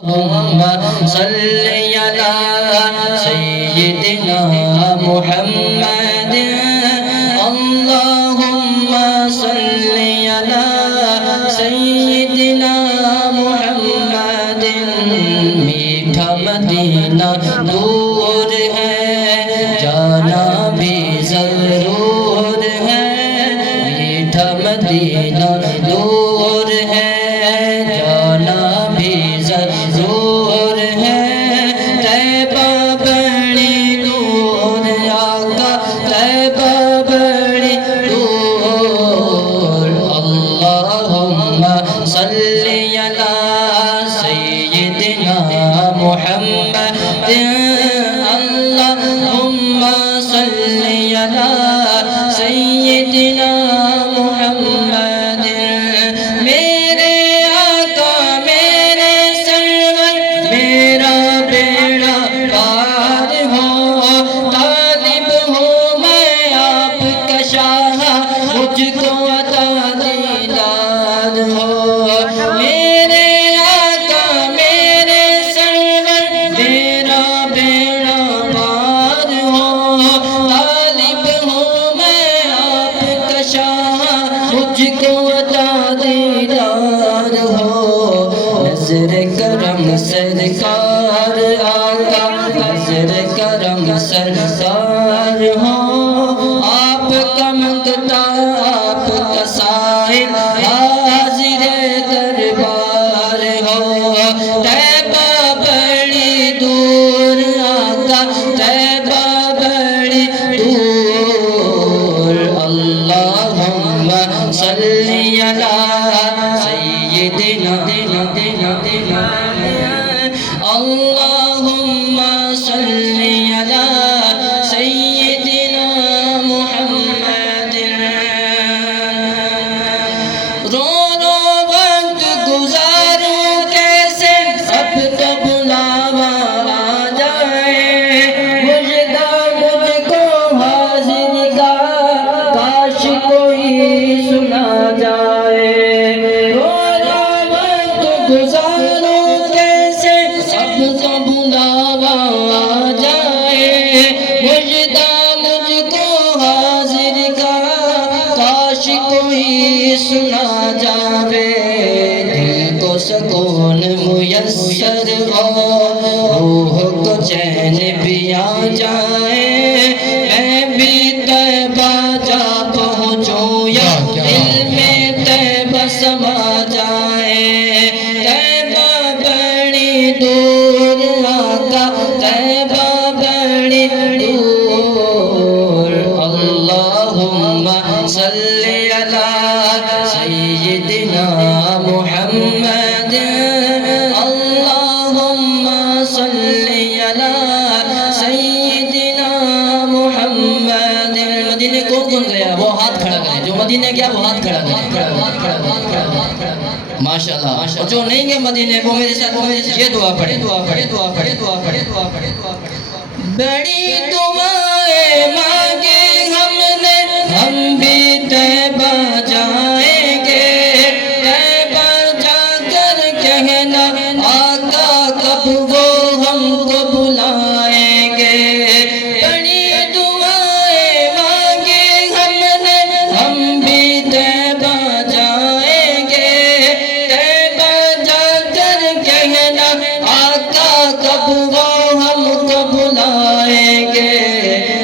اللهم صل على سيدنا محمد اللهم صل على سيدنا محمد میٹھا مدینہ دور ہے جانا بھی ضرور ہے میٹھا مدینہ دور ہے جانا بھی ضرور ہے طیبہ بڑی دور آقا طیبہ بڑی دور اللہم صلی علی سیدنا محمد اللہم صلی علی سیدنا محمد میرے آقا میرے سرور میرا بیڑا پار ہو طالب ہوں میں آپ کا شاہ مجھ کو عطا دیدار ہو میرے آقا میرے سرور میرا بیڑا پار ہو طالب ہوں میں آپ کا شاہ مجھ کو عطا دیدار ہو نظر کرم سرکار آقا نظر کرم سرکار ہو آپ کا منگتا آپ کا سائل حاضر دربار ہو طیبہ بڑی دور آقا طیبہ بڑی دور اللہم صلی علی سیدنا اللہم صلی علی سیدنا محمد رو رو وقت گزاروں کیسے اب تو بلاوا آ جائے مجھدا مجھ کو حاضر کا کاش کوئی سنا جائے رو رو وقت گزاروں کیسے اب تو بلاوا آ جائے مجھدا مجھ کو حاضر کا کاش کوئی سنا جاوے دل کو سکون میسر ہو روح کو چین بھی آ جائے میں بھی طیبہ جا پہنچوں یا دل میں طیبہ سما جائے طیبہ بڑی دور آقا طیبہ بڑی دور اللہم صلی علی سیدنا محمد اللہم صلی علی سیدنا محمد مدینے کو کون گیا وہ ہاتھ کھڑا کرے جو مدینے گیا وہ ہاتھ کھڑا کرے ماشاءاللہ اور جو نہیں گئے مدینے وہ میرے ساتھ یہ دعا پڑھے بڑی دعائیں مانگے ہم نے ہم بھی طیبہ جائیں گے طیبہ جا کر کہنا آقا کب وہ ہم کو بلائیں گے بڑی دعائیں مانگے ہم نے ہم بھی طیبہ جائیں گے طیبہ جا کر کہنا آقا کب وہ ہم کو بلائیں گے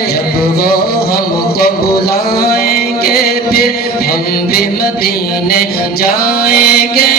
جب وہ ہم کو بلائیں گے پھر ہم بھی مدینے جائیں گے